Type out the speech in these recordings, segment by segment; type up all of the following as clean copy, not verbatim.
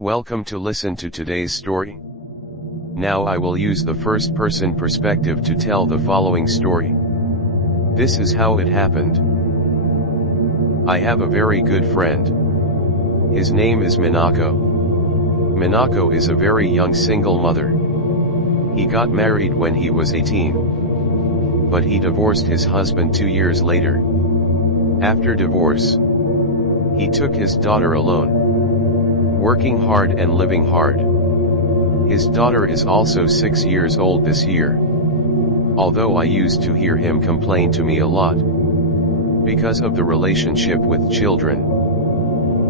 Welcome to listen to today's story. Now I will use the first-person perspective to tell the following story. This is how it happened. I have a very good friend. His name is Minako. Minako is a very young single mother. He got married when he was 18. But he divorced his husband 2 years later. After divorce, he took his daughter alone, working hard and living hard. His daughter is also 6 years old this year. Although I used to hear him complain to me a lot because of the relationship with children.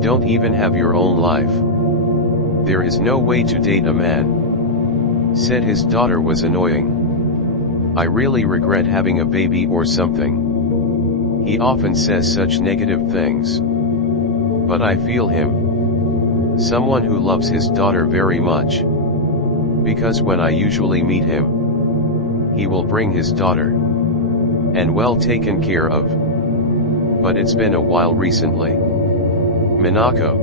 Don't even have your own life. There is no way to date a man. Said his daughter was annoying. I really regret having a baby or something. He often says such negative things. But I feel him. Someone who loves his daughter very much. Because when I usually meet him, he will bring his daughter. And well taken care of. But it's been a while recently. Minako.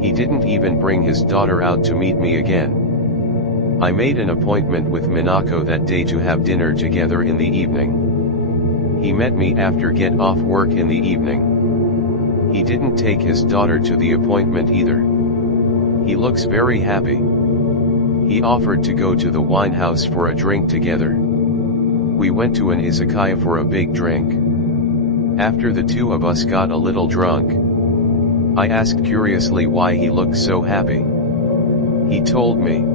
He didn't even bring his daughter out to meet me again. I made an appointment with Minako that day to have dinner together in the evening. He met me after get off work in the evening. He didn't take his daughter to the appointment either. He looks very happy. He offered to go to the wine house for a drink together. We went to an izakaya for a big drink. After the two of us got a little drunk, I asked curiously why he looked so happy. He told me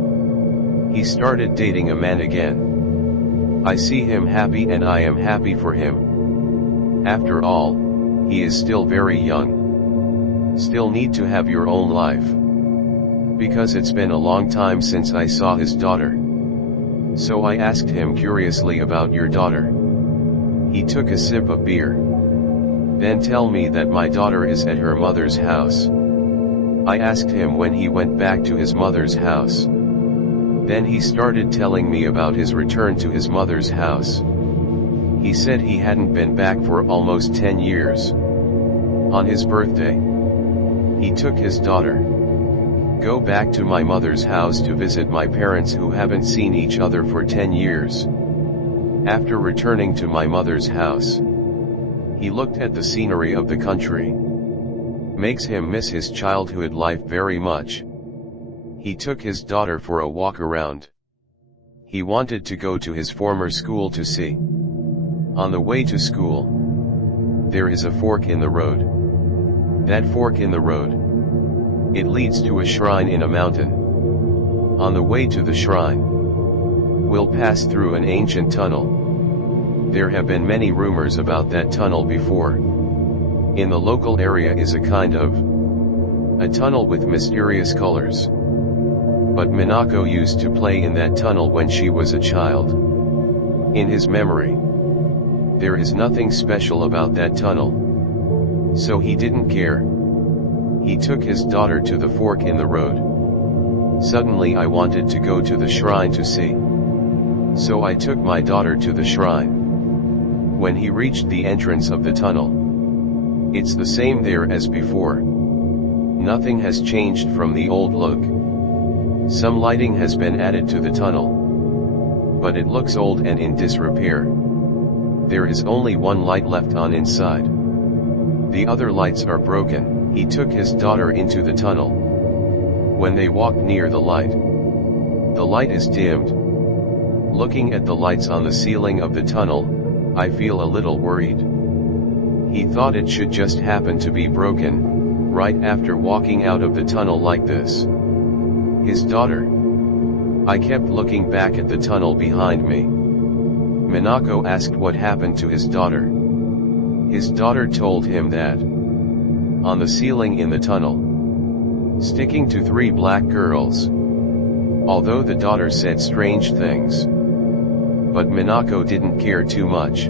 he started dating a man again. I see him happy and I am happy for him. After all, he is still very young. Still need to have your own life. Because it's been a long time since I saw his daughter. So I asked him curiously about your daughter. He took a sip of beer. Then tell me that my daughter is at her mother's house. I asked him when he went back to his mother's house. Then he started telling me about his return to his mother's house. He said he hadn't been back for almost 10 years. On his birthday, he took his daughter. Go back to my mother's house to visit my parents who haven't seen each other for 10 years. After returning to my mother's house, he looked at the scenery of the country. Makes him miss his childhood life very much. He took his daughter for a walk around. He wanted to go to his former school to see. On the way to school, there is a fork in the road. That fork in the road, it leads to a shrine in a mountain. On the way to the shrine, we'll pass through an ancient tunnel. There have been many rumors about that tunnel before. In the local area is a kind of a tunnel with mysterious colors. But Minako used to play in that tunnel when she was a child. In his memory, there is nothing special about that tunnel. So he didn't care. He took his daughter to the fork in the road. Suddenly I wanted to go to the shrine to see. So I took my daughter to the shrine. When he reached the entrance of the tunnel, it's the same there as before. Nothing has changed from the old look. Some lighting has been added to the tunnel. But it looks old and in disrepair. There is only one light left on inside. The other lights are broken. He took his daughter into the tunnel. When they walked near the light is dimmed. Looking at the lights on the ceiling of the tunnel, I feel a little worried. He thought it should just happen to be broken, right after walking out of the tunnel like this. His daughter. I kept looking back at the tunnel behind me. Minako asked what happened to his daughter. His daughter told him that on the ceiling in the tunnel, sticking to 3 black girls. Although the daughter said strange things, but Minako didn't care too much.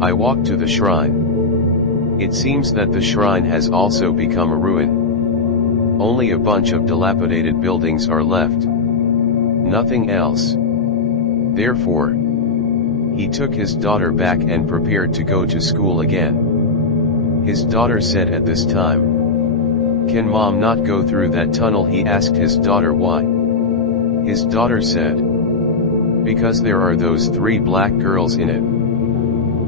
I walked to the shrine. It seems that the shrine has also become a ruin. Only a bunch of dilapidated buildings are left. Nothing else. Therefore, he took his daughter back and prepared to go to school again. His daughter said at this time, "Can mom not go through that tunnel?" he asked his daughter. "Why?" His daughter said, "Because there are those 3 black girls in it.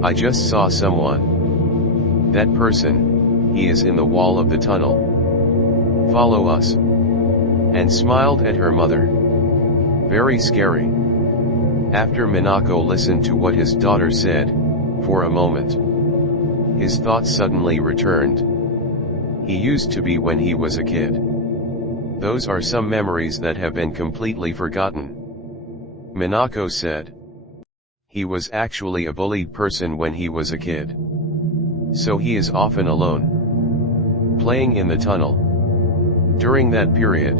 I just saw someone. That person, he is in the wall of the tunnel. Follow us." And smiled at her mother. Very scary. After Minako listened to what his daughter said, for a moment, his thoughts suddenly returned. He used to be when he was a kid. Those are some memories that have been completely forgotten. Minako said. He was actually a bullied person when he was a kid. So he is often alone, playing in the tunnel. During that period,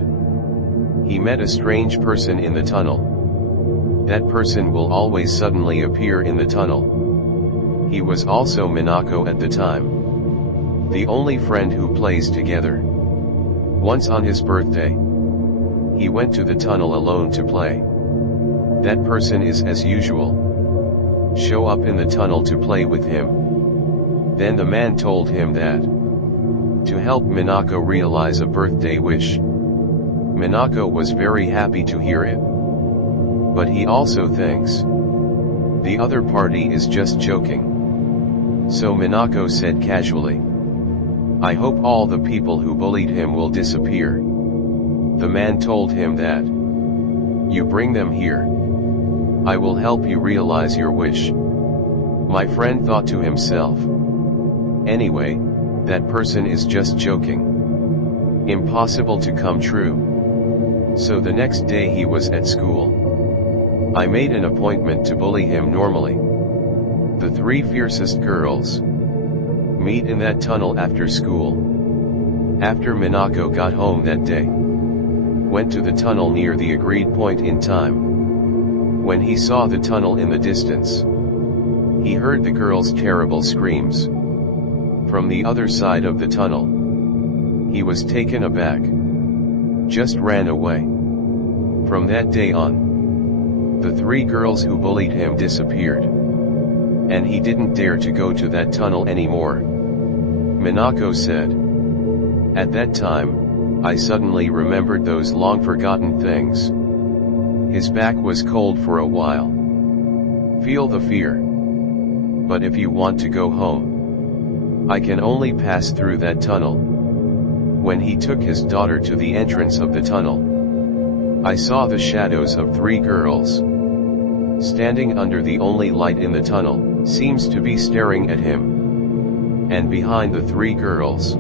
he met a strange person in the tunnel. That person will always suddenly appear in the tunnel. He was also Minako at the time, the only friend who plays together. Once on his birthday, he went to the tunnel alone to play. That person is, as usual, show up in the tunnel to play with him. Then the man told him that, to help Minako realize a birthday wish. Minako was very happy to hear it. But he also thinks the other party is just joking. So Minako said casually, "I hope all the people who bullied him will disappear." The man told him that, "You bring them here. I will help you realize your wish." My friend thought to himself, "Anyway, that person is just joking. Impossible to come true." So the next day he was at school. I made an appointment to bully him normally. The 3 fiercest girls meet in that tunnel after school. After Minako got home that day, went to the tunnel near the agreed point in time. When he saw the tunnel in the distance, he heard the girls' terrible screams from the other side of the tunnel. He was taken aback, just ran away. From that day on, the 3 girls who bullied him disappeared, and he didn't dare to go to that tunnel anymore. Minako said, "At that time, I suddenly remembered those long-forgotten things." His back was cold for a while. Feel the fear. But if you want to go home, I can only pass through that tunnel. When he took his daughter to the entrance of the tunnel, I saw the shadows of 3 girls standing under the only light in the tunnel, seems to be staring at him. And behind the 3 girls,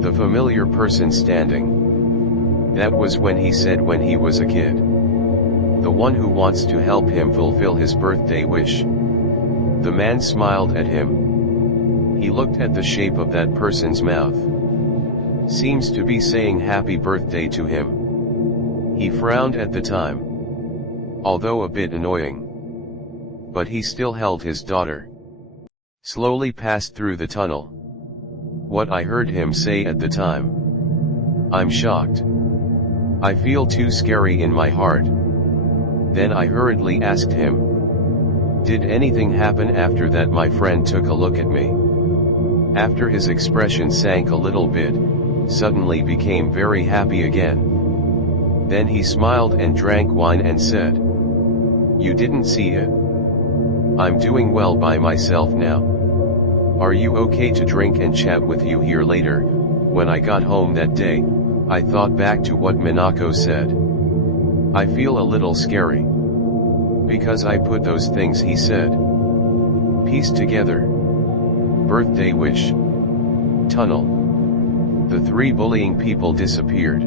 the familiar person standing. That was when he said when he was a kid, the one who wants to help him fulfill his birthday wish. The man smiled at him. He looked at the shape of that person's mouth. Seems to be saying happy birthday to him. He frowned at the time, although a bit annoying. But he still held his daughter. Slowly passed through the tunnel. What I heard him say at the time. I'm shocked. I feel too scary in my heart. Then I hurriedly asked him, "Did anything happen after that?" My friend took a look at me. After his expression sank a little bit, suddenly became very happy again. Then he smiled and drank wine and said, "You didn't see it? I'm doing well by myself now. Are you okay to drink and chat with you here later?" When I got home that day, I thought back to what Minako said. I feel a little scary, because I put those things he said. Piece together. Birthday wish. Tunnel. The 3 bullying people disappeared.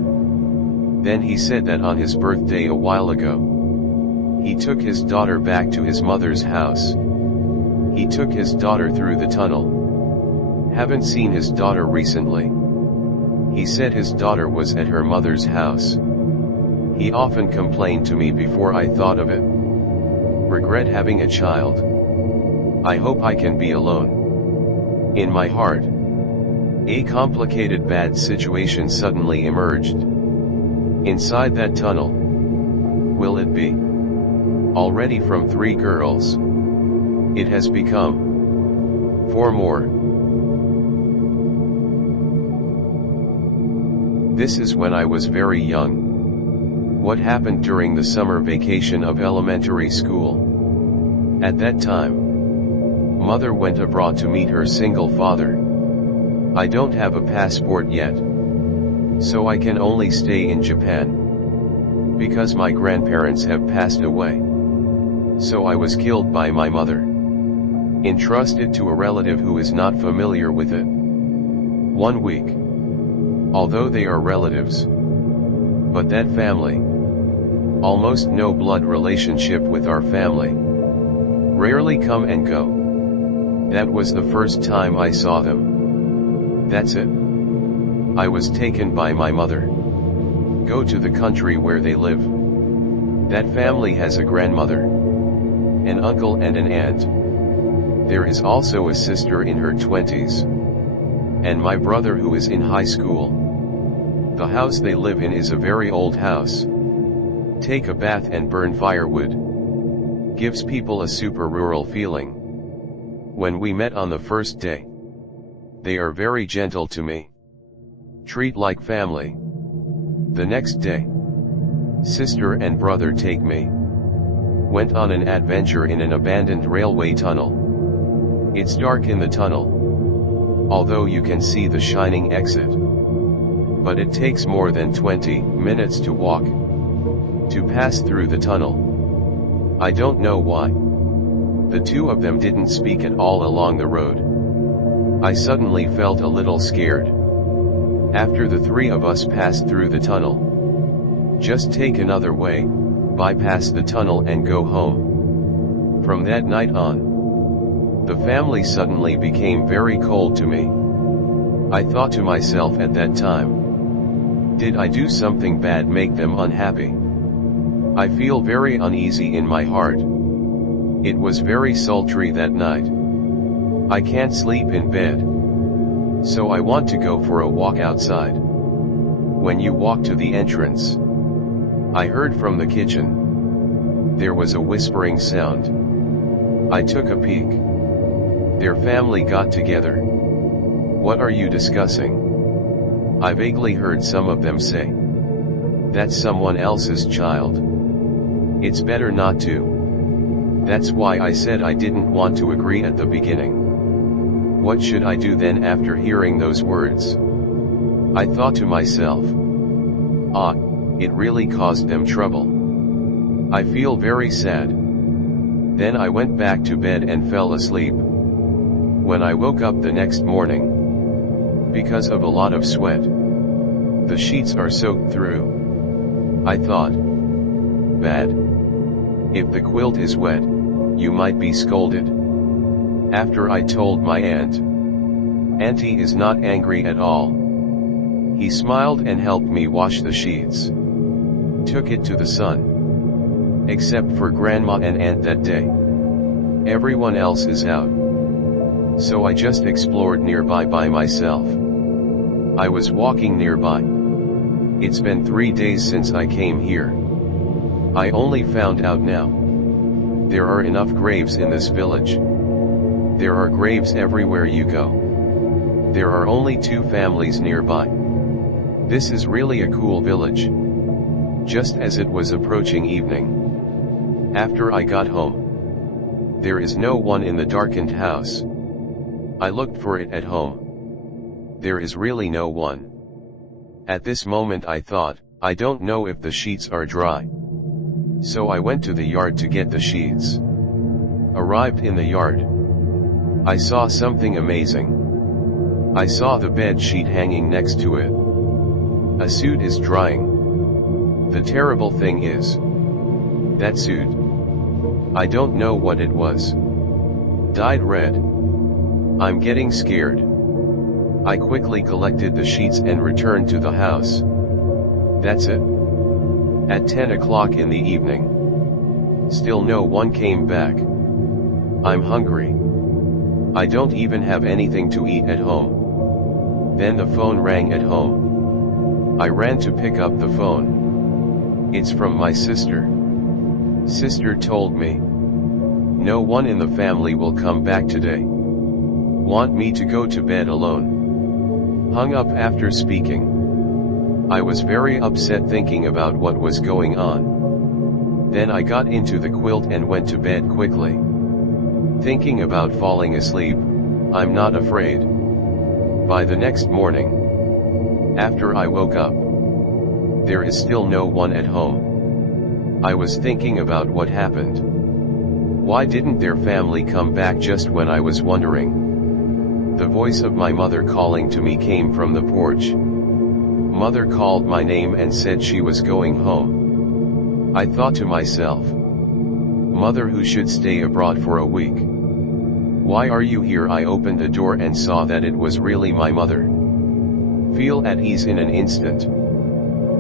Then he said that on his birthday a while ago, he took his daughter back to his mother's house. He took his daughter through the tunnel. Haven't seen his daughter recently. He said his daughter was at her mother's house. He often complained to me before I thought of it. Regret having a child. I hope I can be alone. In my heart, a complicated bad situation suddenly emerged. Inside that tunnel. Will it be already from 3 girls? It has become 4 more. This is when I was very young. What happened during the summer vacation of elementary school? At that time, mother went abroad to meet her single father. I don't have a passport yet, so I can only stay in Japan, because my grandparents have passed away. So I was killed by my mother, entrusted to a relative who is not familiar with it. 1 week. Although they are relatives, but that family, almost no blood relationship with our family, rarely come and go. That was the first time I saw them. That's it. I was taken by my mother. Go to the country where they live. That family has a grandmother, an uncle and an aunt. There is also a sister in her 20s. And my brother who is in high school. The house they live in is a very old house. Take a bath and burn firewood. Gives people a super rural feeling. When we met on the first day, they are very gentle to me. Treat like family. The next day, sister and brother take me. Went on an adventure in an abandoned railway tunnel. It's dark in the tunnel, although you can see the shining exit. But it takes more than 20 minutes to walk, to pass through the tunnel. I don't know why. The two of them didn't speak at all along the road. I suddenly felt a little scared. After the three of us passed through the tunnel. Just take another way, bypass the tunnel and go home. From that night on, the family suddenly became very cold to me. I thought to myself at that time, did I do something bad make them unhappy? I feel very uneasy in my heart. It was very sultry that night. I can't sleep in bed. So I want to go for a walk outside. When you walk to the entrance, I heard from the kitchen. There was a whispering sound. I took a peek. Their family got together. What are you discussing? I vaguely heard some of them say. That's someone else's child. It's better not to. That's why I said I didn't want to agree at the beginning. What should I do then after hearing those words? I thought to myself. It really caused them trouble. I feel very sad. Then I went back to bed and fell asleep. When I woke up the next morning, because of a lot of sweat, the sheets are soaked through. I thought, bad. If the quilt is wet, you might be scolded. After I told my aunt. Auntie is not angry at all. He smiled and helped me wash the sheets. Took it to the sun. Except for grandma and aunt that day. Everyone else is out. So I just explored nearby by myself. I was walking nearby. It's been 3 days since I came here. I only found out now. There are enough graves in this village. There are graves everywhere you go. There are only 2 families nearby. This is really a cool village. Just as it was approaching evening. After I got home. There is no one in the darkened house. I looked for it at home. There is really no one. At this moment I thought, I don't know if the sheets are dry. So I went to the yard to get the sheets. Arrived in the yard. I saw something amazing. I saw the bed sheet hanging next to it. A suit is drying. The terrible thing is, that suit, I don't know what it was, dyed red. I'm getting scared. I quickly collected the sheets and returned to the house. That's it. At 10 o'clock in the evening. Still no one came back. I'm hungry. I don't even have anything to eat at home. Then the phone rang at home. I ran to pick up the phone. It's from my sister. Sister told me, no one in the family will come back today. Want me to go to bed alone. Hung up after speaking. I was very upset thinking about what was going on. Then I got into the quilt and went to bed quickly. Thinking about falling asleep, I'm not afraid. By the next morning, after I woke up, there is still no one at home. I was thinking about what happened. Why didn't their family come back just when I was wondering? The voice of my mother calling to me came from the porch. Mother called my name and said she was going home. I thought to myself, mother who should stay abroad for a week. Why are you here? I opened the door and saw that it was really my mother. Feel at ease in an instant.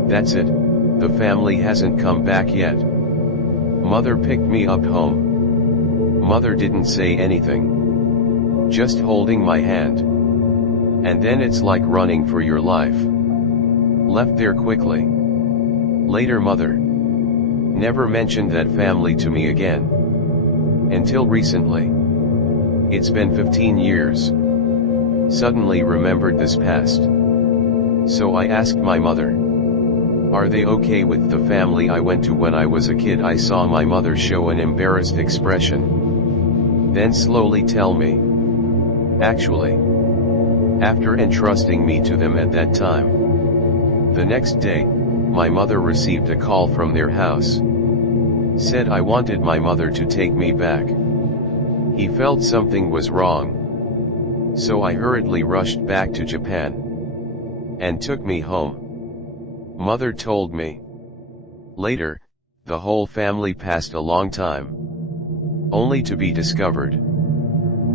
That's it, the family hasn't come back yet. Mother picked me up home. Mother didn't say anything. Just holding my hand. And then it's like running for your life. Left there quickly. Later mother never mentioned that family to me again. Until recently. It's been 15 years. Suddenly remembered this past. So I asked my mother, are they okay with the family I went to when I was a kid? I saw my mother show an embarrassed expression. Then slowly tell me. Actually, after entrusting me to them at that time. The next day, my mother received a call from their house. Said I wanted my mother to take me back. He felt something was wrong. So I hurriedly rushed back to Japan. And took me home. Mother told me. Later, the whole family passed a long time. Only to be discovered.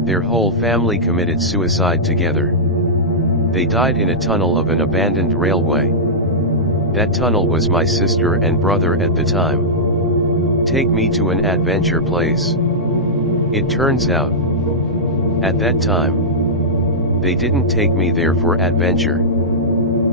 Their whole family committed suicide together. They died in a tunnel of an abandoned railway. That tunnel was my sister and brother at the time. Take me to an adventure place. It turns out, at that time, they didn't take me there for adventure.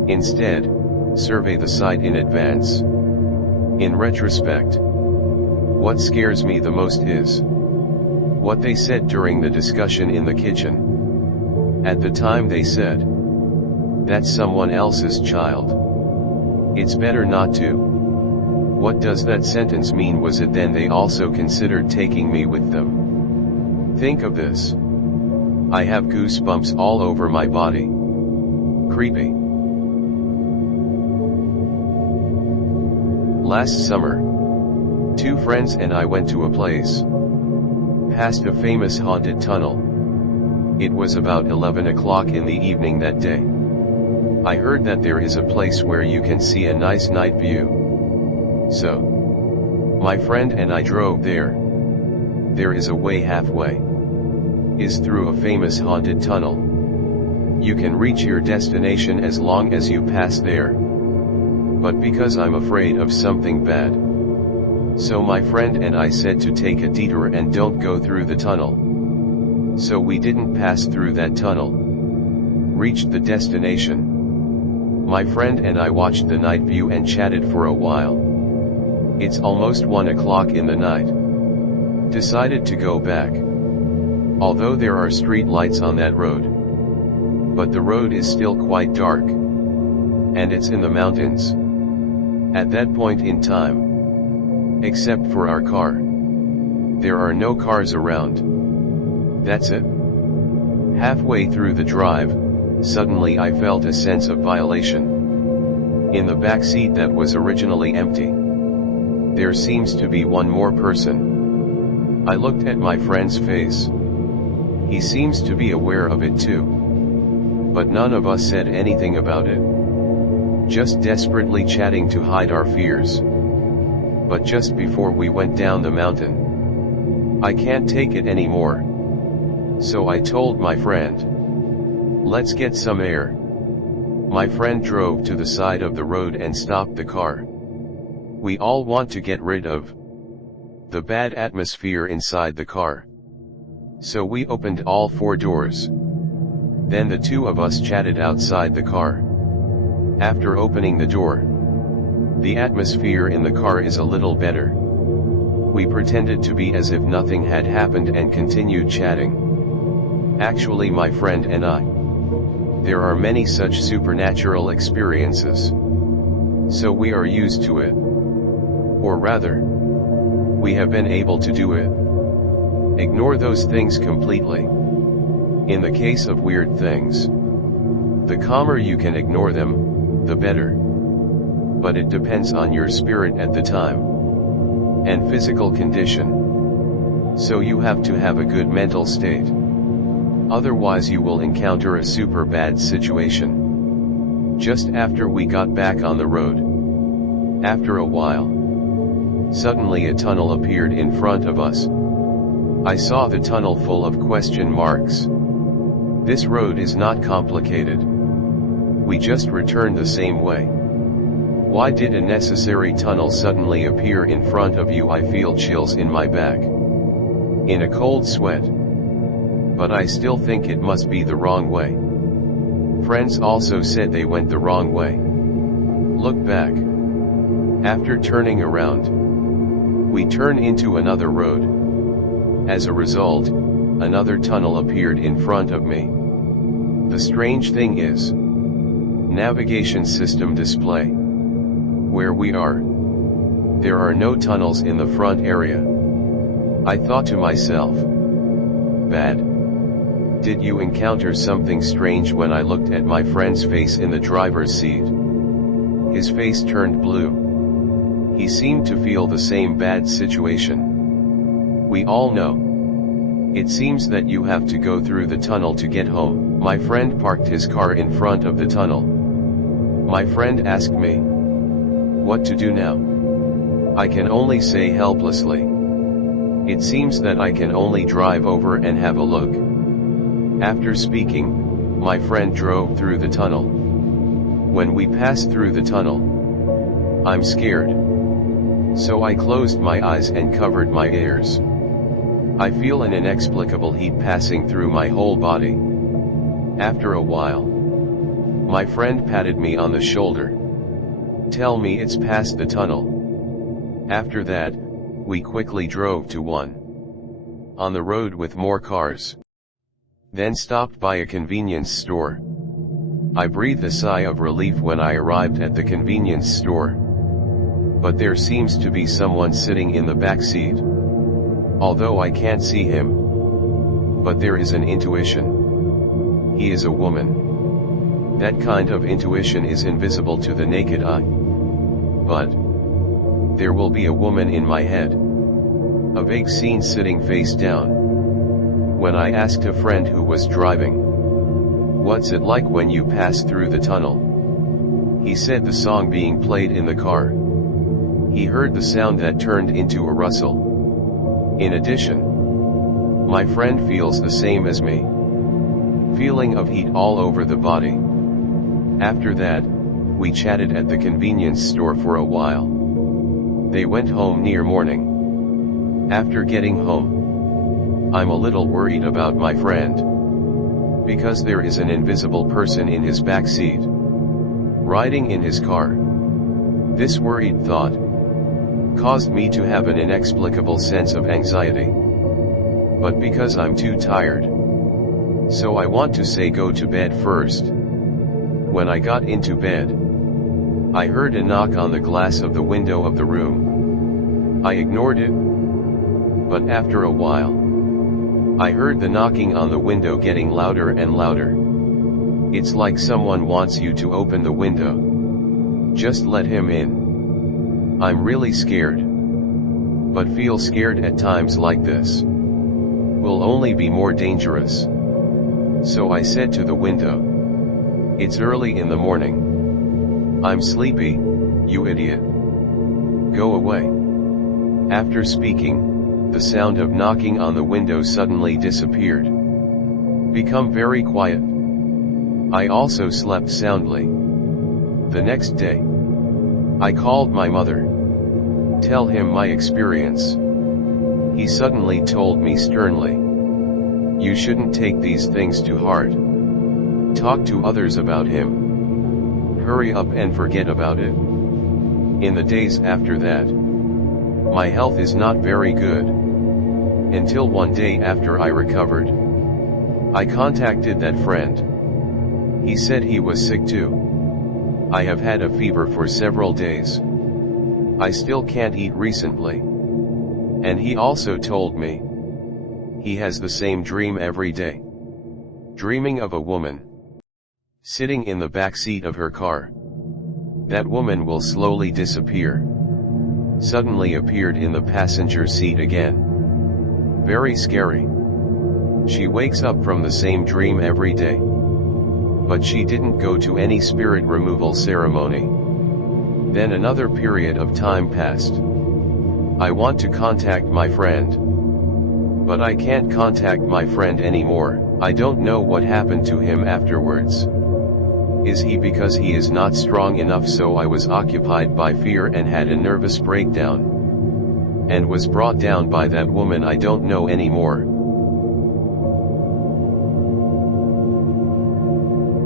Instead, survey the site in advance. In retrospect, what scares me the most is what they said during the discussion in the kitchen. At the time they said, that's someone else's child. It's better not to. What does that sentence mean? Was it then they also considered taking me with them? Think of this. I have goosebumps all over my body. Creepy. Last summer, 2 friends and I went to a place. Past a famous haunted tunnel. It was about 11 o'clock in the evening that day. I heard that there is a place where you can see a nice night view. So, my friend and I drove there. There is a way halfway. Is through a famous haunted tunnel. You can reach your destination as long as you pass there. But because I'm afraid of something bad. So my friend and I said to take a detour and don't go through the tunnel. So we didn't pass through that tunnel. Reached the destination. My friend and I watched the night view and chatted for a while. It's almost 1 o'clock in the night. Decided to go back. Although there are street lights on that road. But the road is still quite dark. And it's in the mountains. At that point in time. Except for our car. There are no cars around. That's it. Halfway through the drive, suddenly I felt a sense of violation. In the back seat that was originally empty. There seems to be one more person. I looked at my friend's face. He seems to be aware of it too. But none of us said anything about it. Just desperately chatting to hide our fears. But just before we went down the mountain, I can't take it anymore. So I told my friend, let's get some air. My friend drove to the side of the road and stopped the car. We all want to get rid of the bad atmosphere inside the car. So we opened all 4 doors. Then the 2 of us chatted outside the car. After opening the door, the atmosphere in the car is a little better. We pretended to be as if nothing had happened and continued chatting. Actually, my friend and I. There are many such supernatural experiences. So we are used to it. Or rather, we have been able to do it. Ignore those things completely. In the case of weird things, the calmer you can ignore them, the better. But it depends on your spirit at the time and physical condition. So you have to have a good mental state. Otherwise you will encounter a super bad situation. Just after we got back on the road, after a while, suddenly a tunnel appeared in front of us. I saw the tunnel full of question marks. This road is not complicated. We just returned the same way. Why did a necessary tunnel suddenly appear in front of you? I feel chills in my back, in a cold sweat. But I still think it must be the wrong way. Friends also said they went the wrong way. Look back. After turning around, we turn into another road. As a result, another tunnel appeared in front of me. The strange thing is, navigation system display. Where we are, there are no tunnels in the front area. I thought to myself, bad. Did you encounter something strange? When I looked at my friend's face in the driver's seat, his face turned blue. He seemed to feel the same bad situation. We all know. It seems that you have to go through the tunnel to get home. My friend parked his car in front of the tunnel. My friend asked me, what to do now? I can only say helplessly. It seems that I can only drive over and have a look. After speaking, my friend drove through the tunnel. When we passed through the tunnel, I'm scared. So I closed my eyes and covered my ears. I feel an inexplicable heat passing through my whole body. After a while, my friend patted me on the shoulder. Tell me it's past the tunnel. After that, we quickly drove to one on the road with more cars. Then stopped by a convenience store. I breathed a sigh of relief when I arrived at the convenience store. But there seems to be someone sitting in the back seat. Although I can't see him. But there is an intuition. He is a woman. That kind of intuition is invisible to the naked eye. But there will be a woman in my head. A vague scene sitting face down. When I asked a friend who was driving, what's it like when you pass through the tunnel? He said the song being played in the car. He heard the sound that turned into a rustle. In addition, my friend feels the same as me. Feeling of heat all over the body. After that, we chatted at the convenience store for a while. They went home near morning. After getting home, I'm a little worried about my friend. Because there is an invisible person in his back seat, riding in his car. This worried thought caused me to have an inexplicable sense of anxiety. But because I'm too tired, so I want to say go to bed first. When I got into bed, I heard a knock on the glass of the window of the room. I ignored it. But after a while, I heard the knocking on the window getting louder and louder. It's like someone wants you to open the window. Just let him in. I'm really scared. But feel scared at times like this will only be more dangerous. So I said to the window, it's early in the morning. I'm sleepy, you idiot. Go away. After speaking, the sound of knocking on the window suddenly disappeared. Become very quiet. I also slept soundly. The next day, I called my mother. Tell him my experience. He suddenly told me sternly, you shouldn't take these things to heart. Talk to others about him. Hurry up and forget about it. In the days after that, my health is not very good. Until one day after I recovered, I contacted that friend. He said he was sick too. I have had a fever for several days. I still can't eat recently. And he also told me he has the same dream every day. Dreaming of a woman sitting in the back seat of her car. That woman will slowly disappear. Suddenly appeared in the passenger seat again. Very scary. She wakes up from the same dream every day. But she didn't go to any spirit removal ceremony. Then another period of time passed. I want to contact my friend. But I can't contact my friend anymore. I don't know what happened to him afterwards. Is he because he is not strong enough? So I was occupied by fear and had a nervous breakdown. And was brought down by that woman. I don't know anymore.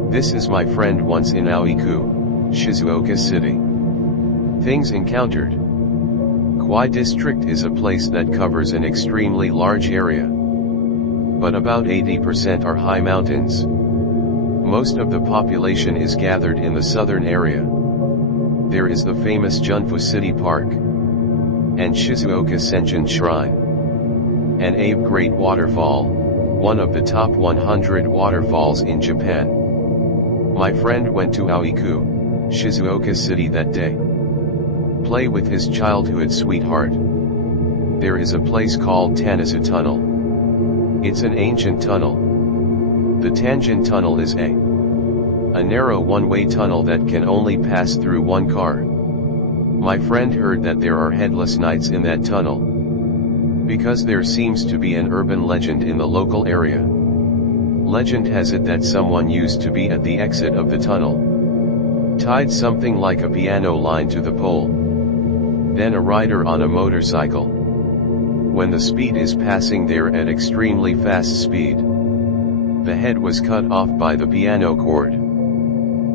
This is my friend once in Aoiku, Shizuoka City. Things encountered. Kwai District is a place that covers an extremely large area. But about 80% are high mountains. Most of the population is gathered in the southern area. There is the famous Junfu City Park, and Shizuoka Senjin Shrine, and Abe Great Waterfall, one of the top 100 waterfalls in Japan. My friend went to Aoiku, Shizuoka City that day. Play with his childhood sweetheart. There is a place called Tanasu Tunnel. It's an ancient tunnel. The Tanjin Tunnel is a narrow one-way tunnel that can only pass through one car. My friend heard that there are headless knights in that tunnel, because there seems to be an urban legend in the local area. Legend has it that someone used to be at the exit of the tunnel, tied something like a piano line to the pole. Then a rider on a motorcycle. When the speed is passing there at extremely fast speed, the head was cut off by the piano cord.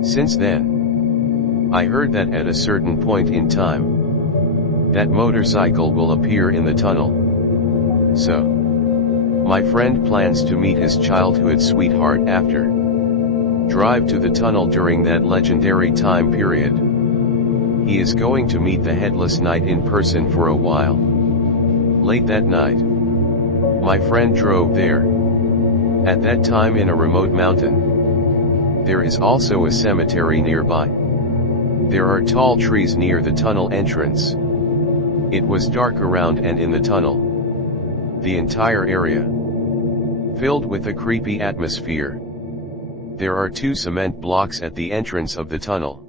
Since then, I heard that at a certain point in time, that motorcycle will appear in the tunnel. So, my friend plans to meet his childhood sweetheart after drive to the tunnel during that legendary time period. He is going to meet the headless knight in person for a while. Late that night, my friend drove there. At that time in a remote mountain. There is also a cemetery nearby. There are tall trees near the tunnel entrance. It was dark around and in the tunnel. The entire area filled with a creepy atmosphere. There are 2 cement blocks at the entrance of the tunnel.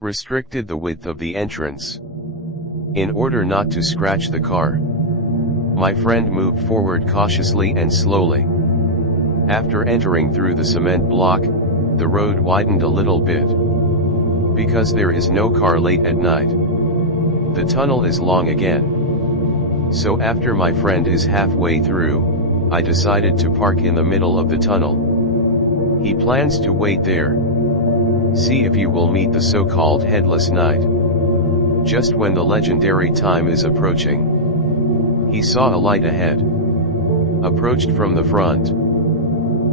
Restricted the width of the entrance. In order not to scratch the car, my friend moved forward cautiously and slowly. After entering through the cement block, the road widened a little bit. Because there is no car late at night, the tunnel is long again. So after my friend is halfway through, I decided to park in the middle of the tunnel. He plans to wait there. See if you will meet the so-called headless knight. Just when the legendary time is approaching, he saw a light ahead. Approached from the front.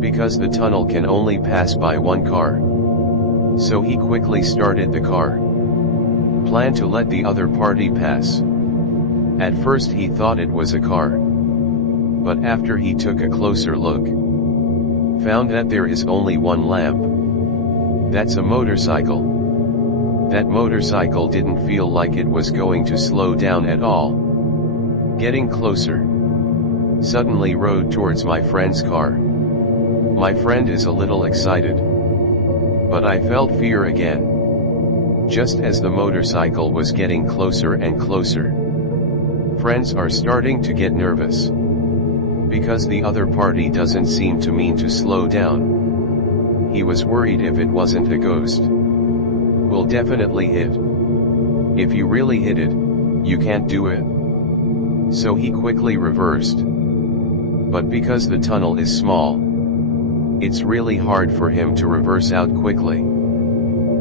Because the tunnel can only pass by one car. So he quickly started the car. Planned to let the other party pass. At first he thought it was a car. But after he took a closer look, found that there is only one lamp. That's a motorcycle. That motorcycle didn't feel like it was going to slow down at all. Getting closer. Suddenly rode towards my friend's car. My friend is a little excited. But I felt fear again. Just as the motorcycle was getting closer and closer. Friends are starting to get nervous. Because the other party doesn't seem to mean to slow down. He was worried if it wasn't a ghost. Will definitely hit. If you really hit it, you can't do it. So he quickly reversed. But because the tunnel is small, it's really hard for him to reverse out quickly.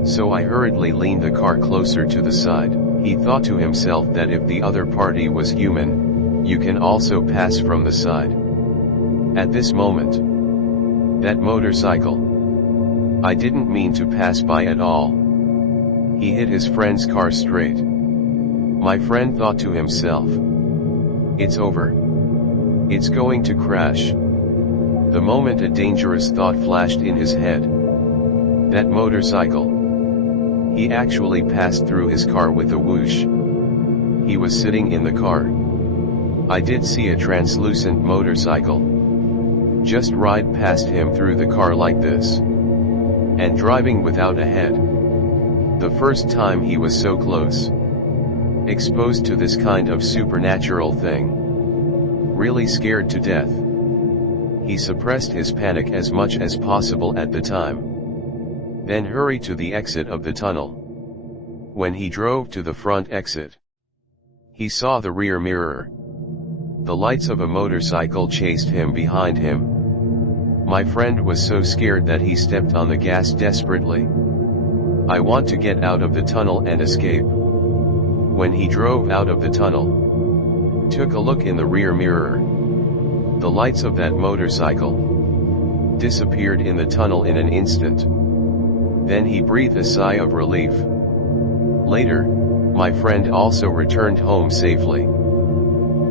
So I hurriedly leaned the car closer to the side. He thought to himself that if the other party was human, you can also pass from the side. At this moment, that motorcycle, I didn't mean to pass by at all. He hit his friend's car straight. My friend thought to himself, "It's over. It's going to crash." The moment a dangerous thought flashed in his head. That motorcycle. He actually passed through his car with a whoosh. He was sitting in the car. I did see a translucent motorcycle. Just ride past him through the car like this. And driving without a head. The first time he was so close. Exposed to this kind of supernatural thing. Really scared to death. He suppressed his panic as much as possible at the time. Then hurried to the exit of the tunnel. When he drove to the front exit, he saw the rear mirror. The lights of a motorcycle chased him behind him. My friend was so scared that he stepped on the gas desperately. I want to get out of the tunnel and escape. When he drove out of the tunnel, took a look in the rear mirror. The lights of that motorcycle disappeared in the tunnel in an instant. Then he breathed a sigh of relief. Later, my friend also returned home safely.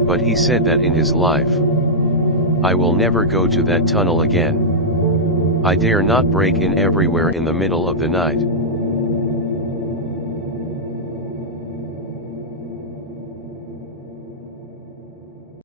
But he said that in his life, I will never go to that tunnel again. I dare not break in everywhere in the middle of the night.